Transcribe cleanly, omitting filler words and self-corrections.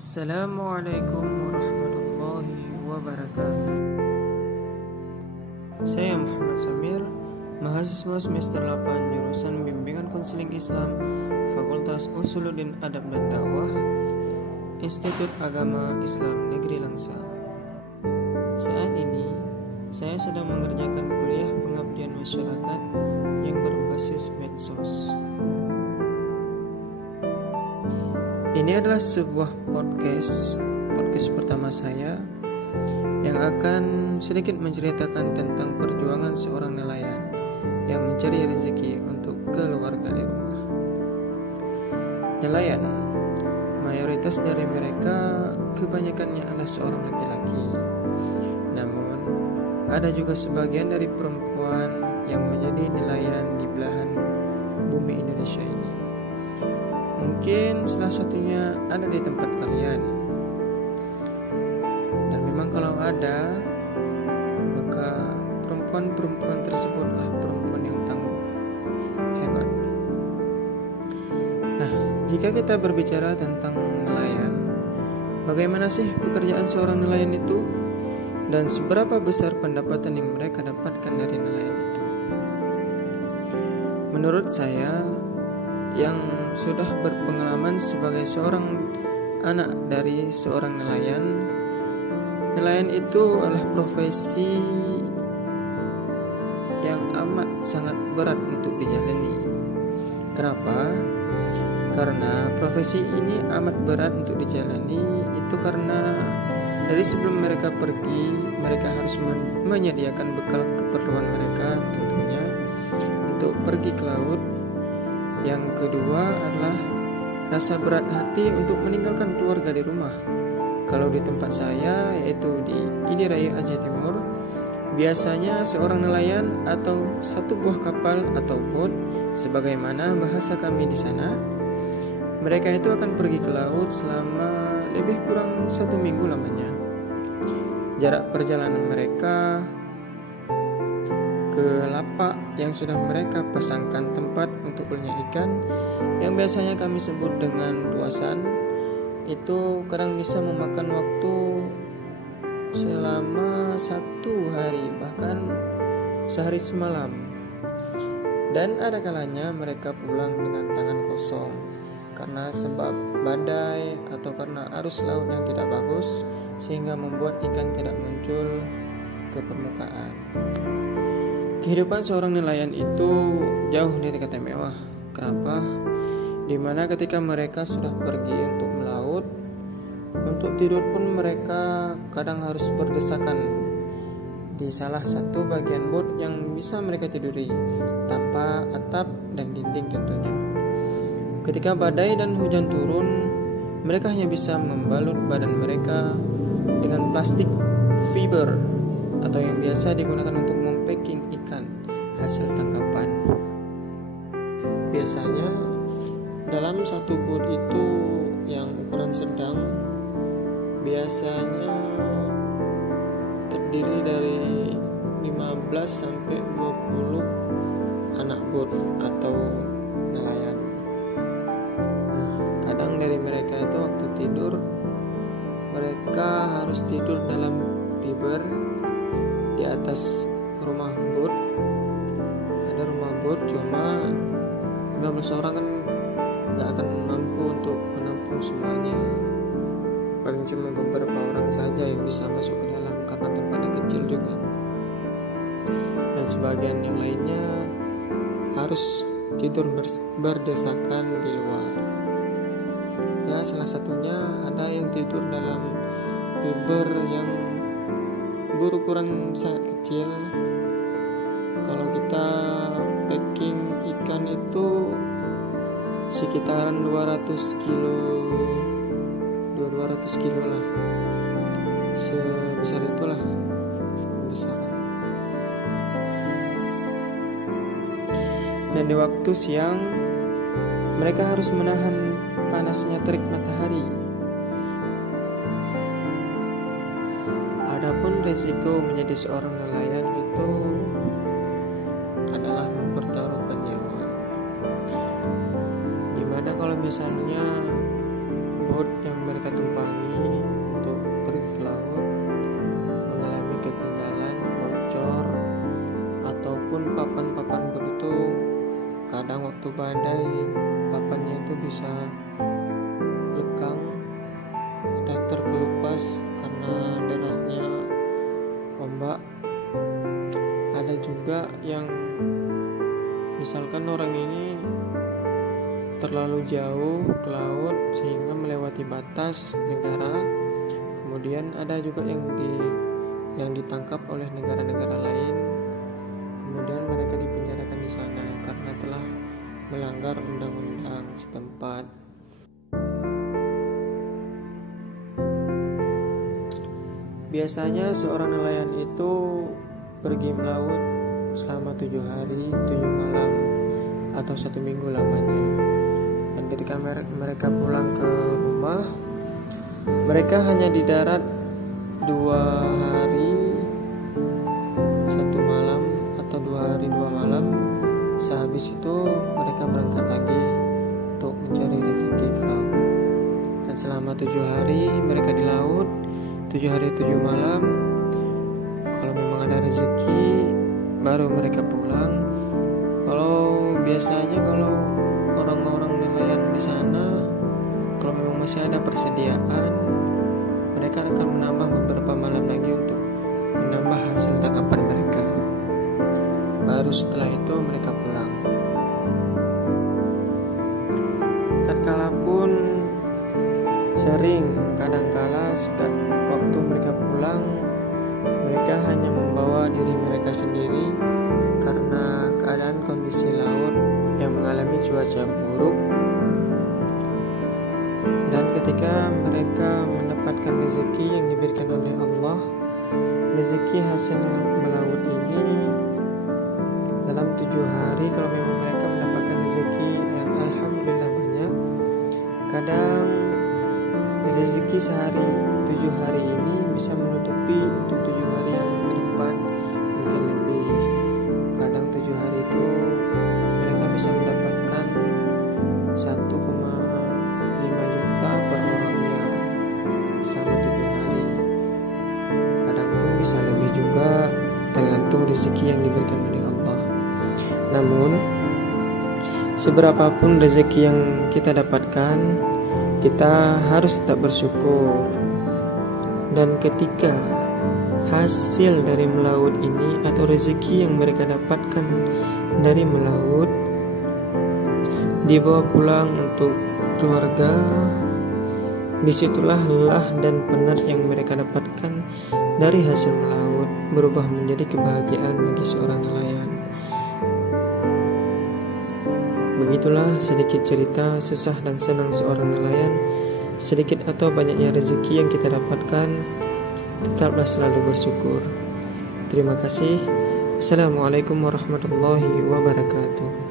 Assalamualaikum warahmatullahi wabarakatuh. Saya Muhammad Samir, mahasiswa semester 8 jurusan Bimbingan Konseling Islam, Fakultas Usuluddin Adab dan Dakwah, Institut Agama Islam Negeri Langsa. Saat ini, saya sedang mengerjakan kuliah pengabdian masyarakat yang berbasis medsos. Ini adalah sebuah podcast pertama saya yang akan sedikit menceritakan tentang perjuangan seorang nelayan yang mencari rezeki untuk keluarga di rumah. Nelayan, mayoritas dari mereka kebanyakannya adalah seorang laki-laki. Namun, ada juga sebagian dari perempuan yang menjadi nelayan di belahan bumi Indonesia ini. Mungkin salah satunya ada di tempat kalian. Dan memang kalau ada, maka perempuan-perempuan tersebutlah perempuan yang tangguh, hebat. Nah, jika kita berbicara tentang nelayan, bagaimana sih pekerjaan seorang nelayan itu? Dan seberapa besar pendapatan yang mereka dapatkan dari nelayan itu? Menurut saya, yang sudah berpengalaman sebagai seorang anak dari seorang nelayan itu adalah profesi yang amat sangat berat untuk dijalani. Kenapa? Karena profesi ini amat berat untuk dijalani itu karena dari sebelum mereka pergi, mereka harus menyediakan bekal keperluan mereka tentunya untuk pergi ke laut. Yang kedua adalah rasa berat hati untuk meninggalkan keluarga di rumah. Kalau di tempat saya, yaitu di Idiraya Aceh Timur, biasanya seorang nelayan atau satu buah kapal atau boat, sebagaimana bahasa kami di sana, mereka itu akan pergi ke laut selama lebih kurang 1 minggu lamanya. Jarak perjalanan mereka ke lapak yang sudah mereka pasangkan tempat untuk belinya ikan yang biasanya kami sebut dengan luasan, itu kadang bisa memakan waktu selama 1 hari, bahkan sehari semalam. Dan ada kalanya mereka pulang dengan tangan kosong karena sebab badai atau karena arus laut yang tidak bagus, sehingga membuat ikan tidak muncul ke permukaan. Kehidupan seorang nelayan itu jauh dari kata mewah. Kenapa? Dimana ketika mereka sudah pergi untuk melaut, untuk tidur pun mereka kadang harus berdesakan di salah satu bagian boat yang bisa mereka tiduri, tanpa atap dan dinding tentunya. Ketika badai dan hujan turun, mereka hanya bisa membalut badan mereka dengan plastik fiber atau yang biasa digunakan untuk packing ikan hasil tangkapan. Biasanya dalam satu boat itu yang ukuran sedang biasanya terdiri dari 15 sampai 20 anak boat atau nelayan. Kadang dari mereka itu waktu tidur mereka harus tidur dalam fiber di atas rumah boat. Ada rumah boat, cuma 15 orang kan gak akan mampu untuk menampung semuanya. Paling cuma beberapa orang saja yang bisa masuk ke dalam karena tempatnya kecil juga. Dan sebagian yang lainnya harus tidur berdesakan di luar. Ya, salah satunya ada yang tidur dalam fiber yang berukuran sangat kecil. Kalau kita packing ikan itu sekitaran 200 kilo lah, sebesar itulah besar. Dan di waktu siang mereka harus menahan panasnya terik matahari. Adapun resiko menjadi seorang nelayan itu adalah mempertaruhkan nyawa. Dimana kalau misalnya boat yang mereka tumpangi orang ini terlalu jauh ke laut sehingga melewati batas negara. Kemudian ada juga yang ditangkap oleh negara-negara lain. Kemudian mereka dipenjarakan di sana karena telah melanggar undang-undang setempat. Biasanya seorang nelayan itu pergi melaut selama 7 hari 7 malam atau 1 minggu lamanya. Dan ketika mereka pulang ke rumah, mereka hanya di darat 2 hari 1 malam atau 2 hari 2 malam. Sehabis itu mereka berangkat lagi untuk mencari rezeki ke laut. Dan selama 7 hari mereka di laut, 7 hari 7 malam. Kalau memang ada rezeki baru mereka pulang. Biasanya kalau orang-orang nelayan di sana, kalau memang masih ada persediaan, mereka akan menambah beberapa malam lagi untuk menambah hasil tangkapan mereka. Baru setelah itu mereka pulang. Tatkala pun sering, kadangkala waktu mereka pulang, mereka hanya membawa diri mereka sendiri karena keadaan kondisi laut yang mengalami cuaca buruk. Dan ketika mereka mendapatkan rezeki yang diberikan oleh Allah, rezeki hasil melaut ini dalam 7 hari, kalau memang mereka mendapatkan rezeki yang alhamdulillah banyak, kadang rezeki sehari 7 hari ini bisa menutupi untuk 7 hari yang ke depan, mungkin lebih. Kadang 7 hari itu mereka bisa mendapatkan 1,5 juta per orangnya selama 7 hari. Kadang pun bisa lebih juga, tergantung rezeki yang diberikan oleh Allah. Namun seberapapun rezeki yang kita dapatkan, kita harus tetap bersyukur. Dan ketika hasil dari melaut ini atau rezeki yang mereka dapatkan dari melaut dibawa pulang untuk keluarga, disitulah lelah dan penat yang mereka dapatkan dari hasil melaut berubah menjadi kebahagiaan bagi seorang nelayan. Begitulah sedikit cerita susah dan senang seorang nelayan. Sedikit atau banyaknya rezeki yang kita dapatkan, tetaplah selalu bersyukur. Terima kasih. Assalamualaikum warahmatullahi wabarakatuh.